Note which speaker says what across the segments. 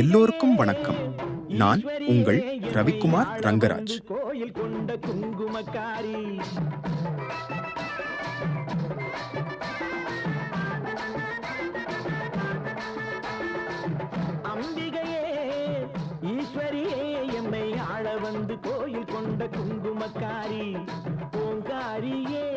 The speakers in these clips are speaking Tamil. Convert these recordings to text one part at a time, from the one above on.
Speaker 1: எல்லோருக்கும் வணக்கம். நான் உங்கள் ரவிக்குமார் ரங்கராஜ்.
Speaker 2: கோயில் கொண்ட குங்குமக்காரி அம்பிகையே ஈஸ்வரியே எம்மை ஆள வந்து கோயில் கொண்ட குங்குமக்காரி பூங்காரியே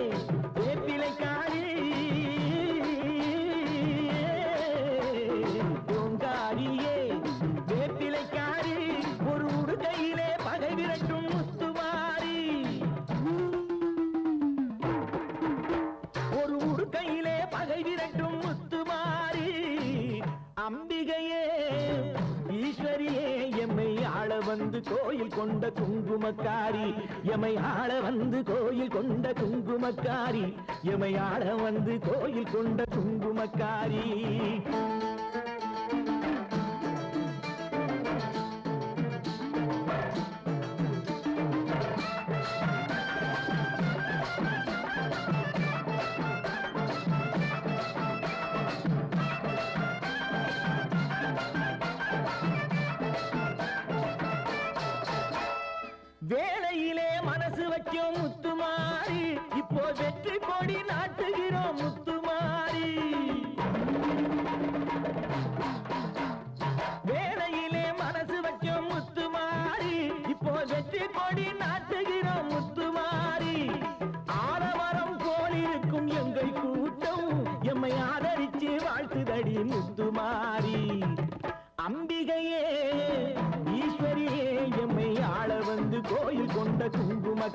Speaker 2: குங்குமக்காரி. எமை ஆள வந்து கோயில் கொண்ட குங்குமக்காரி. எமை ஆள வந்து கோயில் கொண்ட குங்குமக்காரி.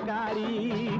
Speaker 2: குங்குமக்காரி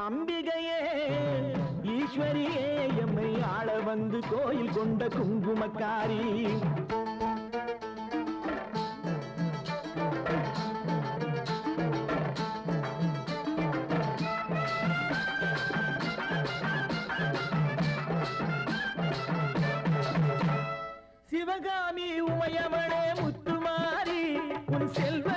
Speaker 2: அம்பிகையே ஈஸ்வரியே எம்மை ஆள வந்து கோயில் கொண்ட குங்குமக்காரி. சிவகாமி உமையவனே முத்துமாரி உன் செல்வ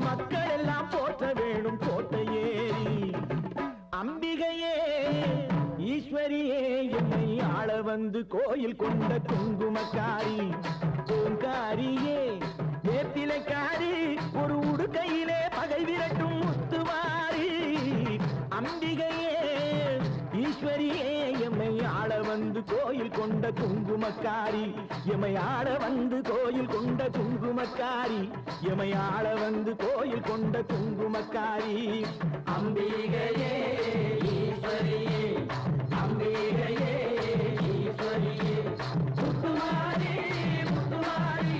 Speaker 2: மக்கள் எல்லாம் போற்ற வேணும் கோட்டையே. அம்பிகையே ஈஸ்வரியே என்னை ஆள வந்து கோயில் கொண்ட குங்குமக்காரி. வந்து கோயில் கொண்ட குங்குமக்காரி. எமையாட வந்து கோயில் கொண்ட குங்குமக்காரி. எமையாட வந்து கோயில் கொண்ட குங்குமக்காரி. அம்பிகையே ஈஸ்வரியே. அம்பிகையே ஈஸ்வரியே. முத்துமாரி முத்துமாரி முத்துமாரி.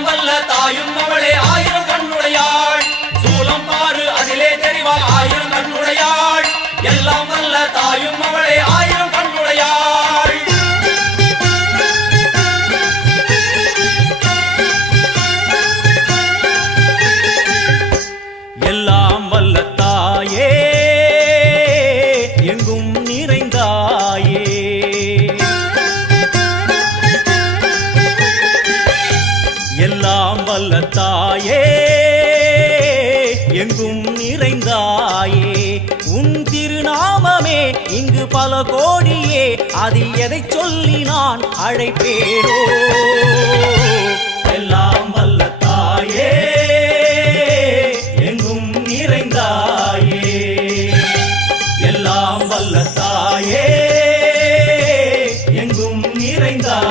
Speaker 3: பல கோடியே அதில் எதை சொல்லி நான் அழைப்பேனோ? எல்லாம் வல்ல தாயே எங்கும் நிறைந்தாயே. எல்லாம் வல்ல தாயே எங்கும் நிறைந்தாயே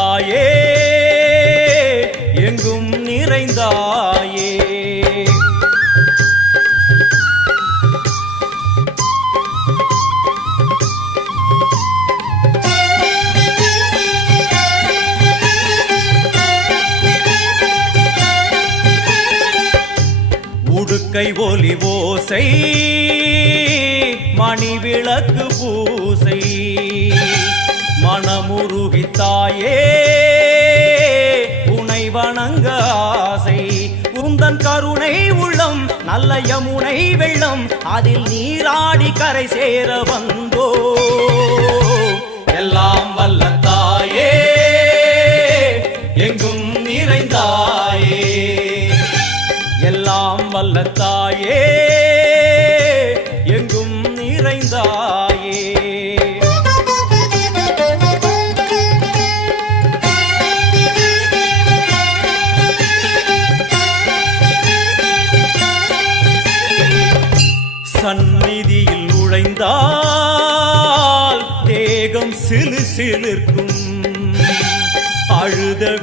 Speaker 3: நிறைந்தாயே. உடுக்கை ஒலி ஓசை மணி விளக்கு பூசை மனமுருகித்தாயே வணங்க ஆசை. உந்தன் கருணை உள்ளம் நல்ல யமுனை வெள்ளம். அதில் நீராடி கரை சேர வந்தோ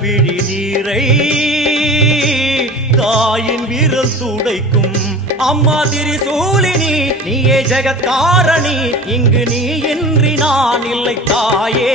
Speaker 3: விழி நீரை தாயின் விரல் துடைக்கும். அம்மா திரிசூலினி நீயே ஜெகத்காரணி இங்கு நீ இன்றி நான் இல்லை தாயே.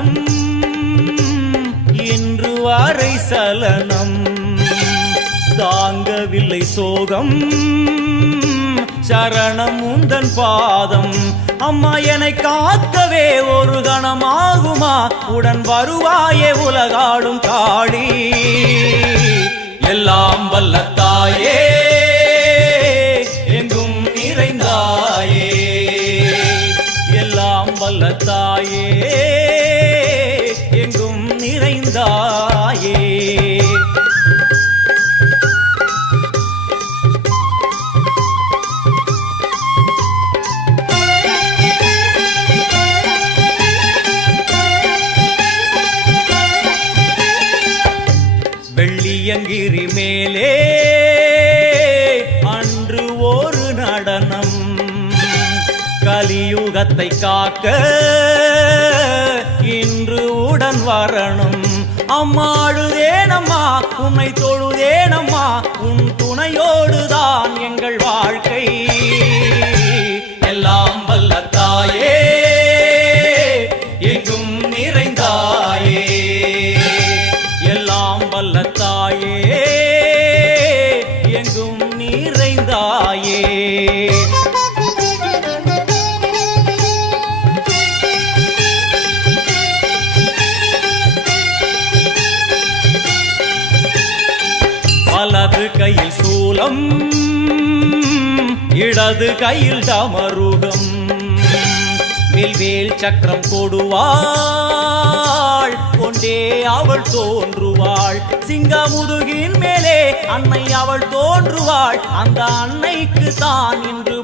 Speaker 3: சலனம் இன்று வாரை சலனம். தாங்கவில்லை சோகம். சரணம் உந்தன் பாதம். அம்மா என்னை காக்கவே ஒரு கணமாகுமா? உடன் வருவாயே உலகாடும் காளி எல்லாம் வல்லத்தாயே. உடன் வரணும். அம்மாழுதேனம்மா உன்னை தொழுதேனம்மா உன் துணையோடுதான் எங்கள் வாழ்க்கை. கையில் சூலம் இடது கையில் டமருகம் வில்வேல் சக்கரம் கொடுவாள் கொண்டே அவள் தோன்றுவாள். சிங்கமுதுகின் மேலே அன்னை அவள் தோன்றுவாள். அந்த அன்னைக்கு தான் இன்று